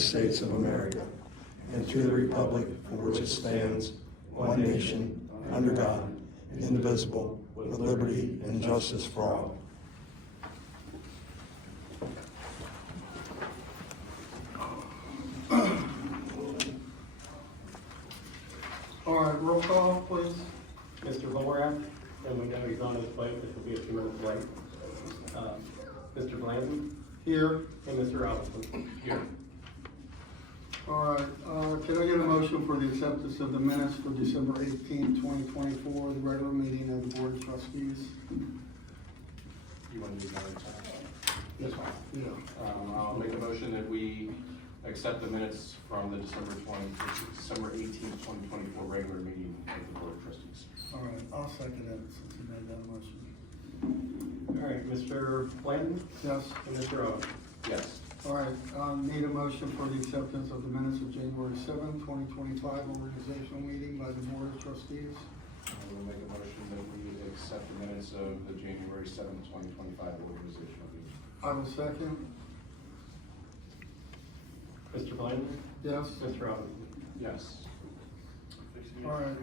States of America and to the republic for which it stands, one nation, under God, indivisible, with liberty and justice for all. All right, roll call, please. Mr. Borak, and we know he's on his way, this will be a few minutes late. Mr. Blandon, Here. and Mr. Robinson. Here. All right, can I get a motion for the acceptance of the minutes for December 18, 2024, the regular meeting of the Board of Trustees? You want to do that? Yes, ma'am. Yeah. I'll make a motion that we accept the minutes from the December 18th, 2024 regular meeting of the Board of Trustees. All right, I'll second it since you made that motion. All right, Mr. Blandon, Yes. and Mr. Robinson. Yes. All right, need a motion for the acceptance of the minutes of January 7, 2025, organizational meeting by the Board of Trustees. I will make a motion that we accept the minutes of the January 7th, 2025 organizational meeting. I will second. Mr. Blandon, Yes. Mr. Robinson. Yes. All right.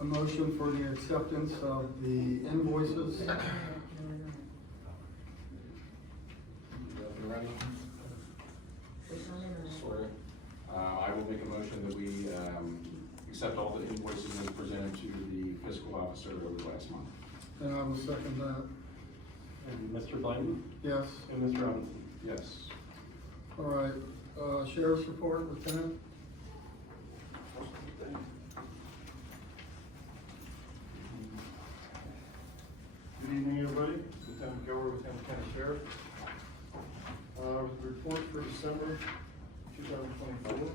A motion for the acceptance of the invoices. You ready? Sorry. I will make a motion that we accept all the invoices as presented to the fiscal officer over the last month. And I will second that. And Mr. Blandon, Yes. and Mr. Robinson. Yes. All right, Sheriff's report, Lieutenant? Good evening, everybody. Lieutenant Gilbert, Lieutenant County Sheriff. Report for December 2024.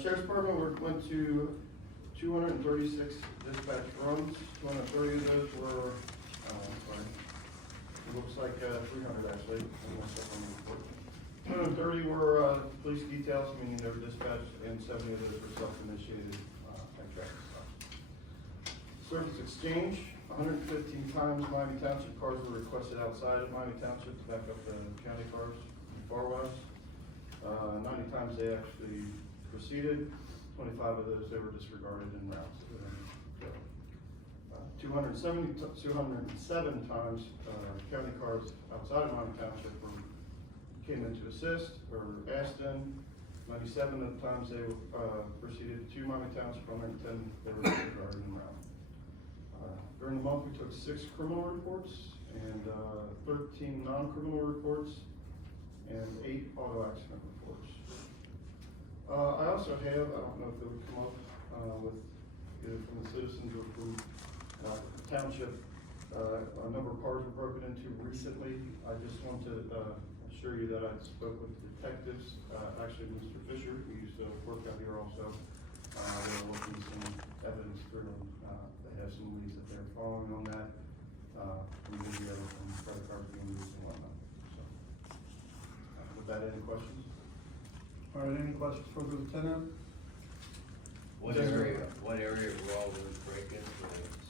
Sheriff's Department went to 236 dispatch runs. 230 of those were, it looks like 300 actually. 230 were police details, meaning they were dispatched, and 70 of those were self-initiated traffic stops. Service exchange, 115 times Miami Township cars were requested outside of Miami Township to back up the county cars in Far West. 90 times they actually proceeded, 25 of those they were disregarded en route. 207 times county cars outside of Miami Township came in to assist or asked in. 97 of the times they proceeded to Miami Township, 110 they were disregarded en route. During the month, we took 6 criminal reports and 13 non-criminal reports and 8 auto accident reports. I also have, I don't know if it would come up with either from the citizens or from Township, a number of cars were broken into recently. I just want to assure you that I spoke with the detectives, actually Mr. Fisher, who used to work out here also. They're looking some evidence through. They have some leads that they're following on that. From video and credit cards being used and whatnot. So, with that, any questions? All right, any questions for the Lieutenant? What area were all those break-ins?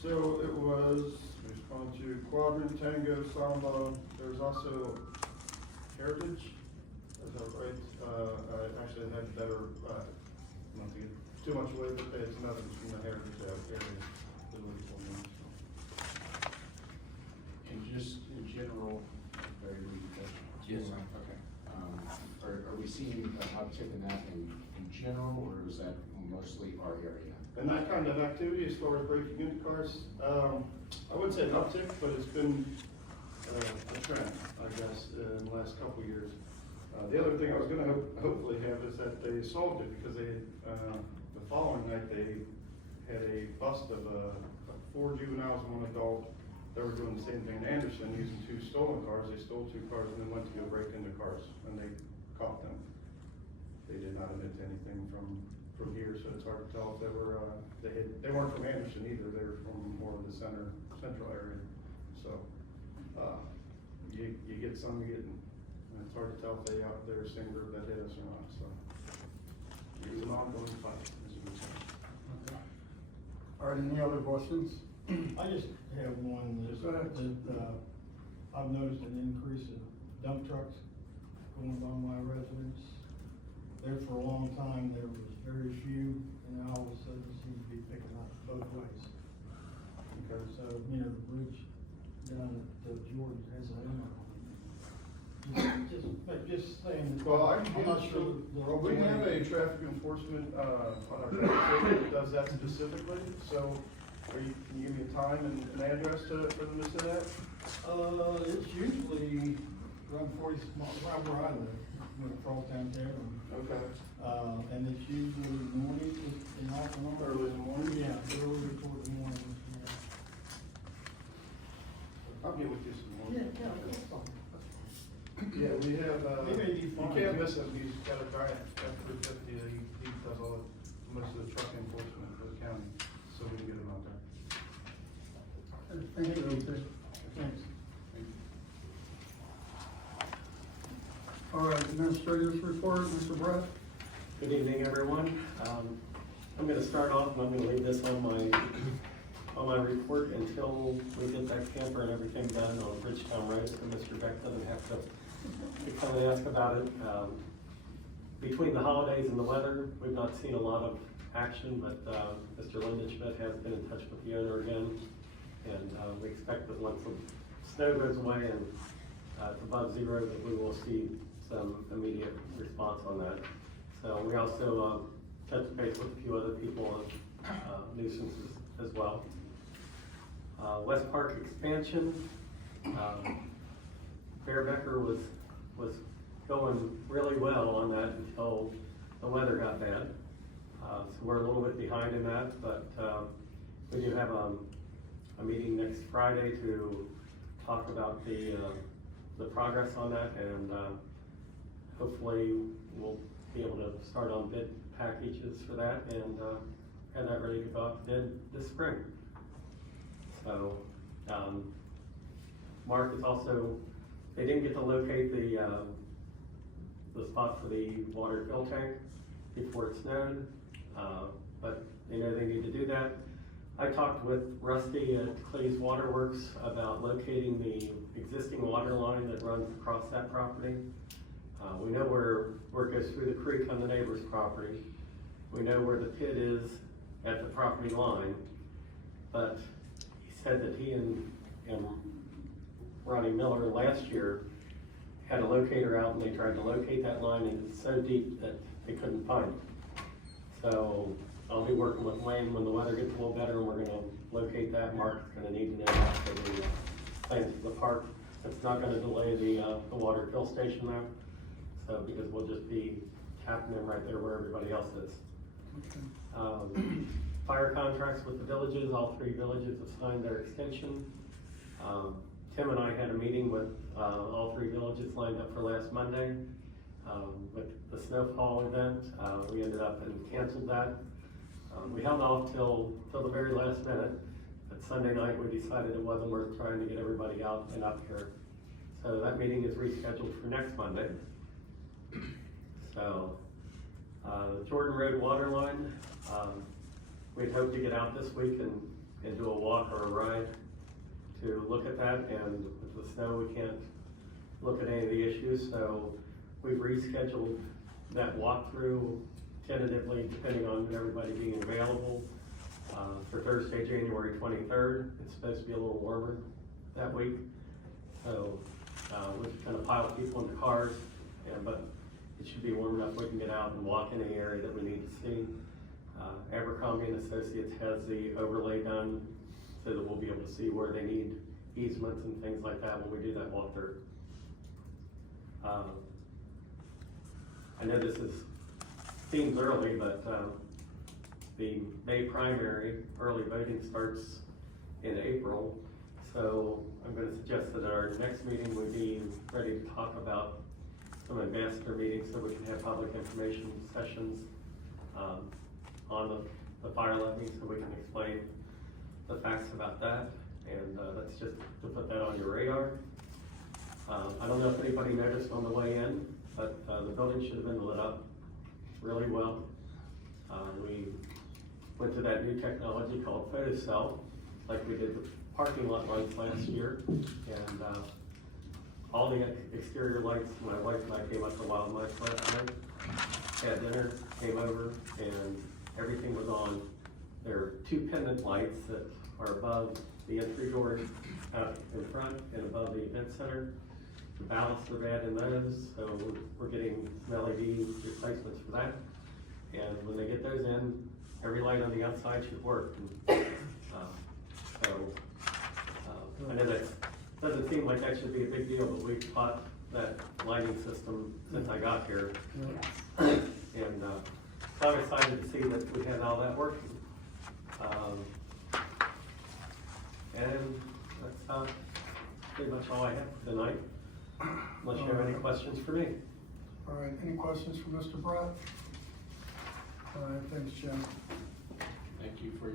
So it was, we responded to Quadrant, Tango, Samba. There's also Heritage. Is that right? Actually, they had better, not to get too much away, but they had some evidence from the Heritage area. And just in general, very brief question. Yes. Okay. Are we seeing an uptick in that in general, or is that mostly our area? And that kind of activity, as far as breaking into cars, I wouldn't say an uptick, but it's been a trend, I guess, in the last couple of years. The other thing I was gonna hopefully have is that they solved it, because they, the following night, they had a bust of 4 juveniles and 1 adult. They were doing the same thing in Anderson, using 2 stolen cars. They stole 2 cars and then went to go break into cars, and they caught them. They did not admit to anything from here, so it's hard to tell if they were, they weren't from Anderson either. They were from more of the central area. So, you get some, you get, and it's hard to tell if they were the same group that hit us or not, so. It's an ongoing fight, as you would say. Okay. All right, any other questions? I just have one, Go ahead. that I've noticed an increase in dump trucks going by my residence. There for a long time, there was very few, and now all of a sudden it seems to be picking up both ways. Okay. So, you know, the bridge down at Jordan has a limit on it. Just saying. that- Well, I'm not sure. We have a traffic enforcement, on our traffic ticket that does that specifically, so can you give me a time and an address for them to send that? It's usually around 40, right where I live, across town there. Okay. And it's usually morning, in off and on. Early in the morning? Yeah, early toward the morning. I'll get with you some more. Yeah, that's fine. Yeah, we have, They may be you fine. can't miss him, he's got a guy at F-350, he does most of the truck enforcement for the county, so we can get him out there. Thank you. Thanks. All right, administrators report, Mr. Brett. Good evening, everyone. I'm gonna start off, and I'm gonna leave this on my report until we get that camper and everything done on Bridgetown Road, so Mr. Beck doesn't have to come and ask about it. Between the holidays and the weather, we've not seen a lot of action, but, Mr. Lindenschmidt has been in touch with the owner again. And, we expect that once the snow goes away and, it's above zero, that we will see some immediate response on that. So we also, touched base with a few other people on, nuisances as well. West Park expansion, Bearbecker was going really well on that until the weather got bad. So we're a little bit behind in that, but, we do have, a meeting next Friday to talk about the progress on that, and, hopefully we'll be able to start on bid packages for that and, have that ready to go out to bid this spring. So, Mark is also, they didn't get to locate the spot for the water fill tank before it snowed, but they know they need to do that. I talked with Rusty at Clay's Waterworks about locating the existing water line that runs across that property. We know where it goes through the creek on the neighbor's property. We know where the pit is at the property line, but he said that he and Ronnie Miller last year had a locator out and they tried to locate that line, and it's so deep that they couldn't find it. So I'll be working with Wayne when the weather gets a little better, and we're gonna locate that. Mark's gonna need to know after the plans for the park. It's not gonna delay the water fill station though, so because we'll just be tapping them right there where everybody else is. Fire contracts with the villages, all 3 villages have signed their extension. Tim and I had a meeting with, all 3 villages lined up for last Monday. With the snowfall event, we ended up and canceled that. We held off till the very last minute, but Sunday night we decided it wasn't worth trying to get everybody out and up here. So that meeting is rescheduled for next Monday. So, the Jordan Road water line, we'd hope to get out this week and do a walk or a ride to look at that, and with the snow, we can't look at any of the issues, so we've rescheduled that walkthrough tentatively, depending on everybody being available, for Thursday, January 23rd. It's supposed to be a little warmer that week, so we're just gonna pile people into cars, but it should be warm enough we can get out and walk in the area that we need to see. Abercrombie and Associates has the overlay done so that we'll be able to see where they need easements and things like that when we do that walkthrough. I know this seems early, but the May primary early voting starts in April. So I'm going to suggest that our next meeting would be ready to talk about some ambassador meetings so we can have public information sessions on the fire levy, so we can explain the facts about that. And that's just to put that on your radar. I don't know if anybody noticed on the way in, but the building should have been lit up really well. We went to that new technology called photocell, like we did the parking lot lights last year, and all the exterior lights. My wife and I came up to Wild Mike last night, had dinner, came over, and everything was on. There are two pendant lights that are above the entry doors out in front and above the event center. The ballasts are bad in those, so we're getting some LED replacements for that. And when they get those in, every light on the outside should work. I know that doesn't seem like that should be a big deal, but we've taught that lighting system since I got here. And so I'm excited to see that we had all that working. And that's pretty much all I have for tonight, unless you have any questions for me. All right, any questions for Mr. Brett? All right, thanks, Jim. Thank you for your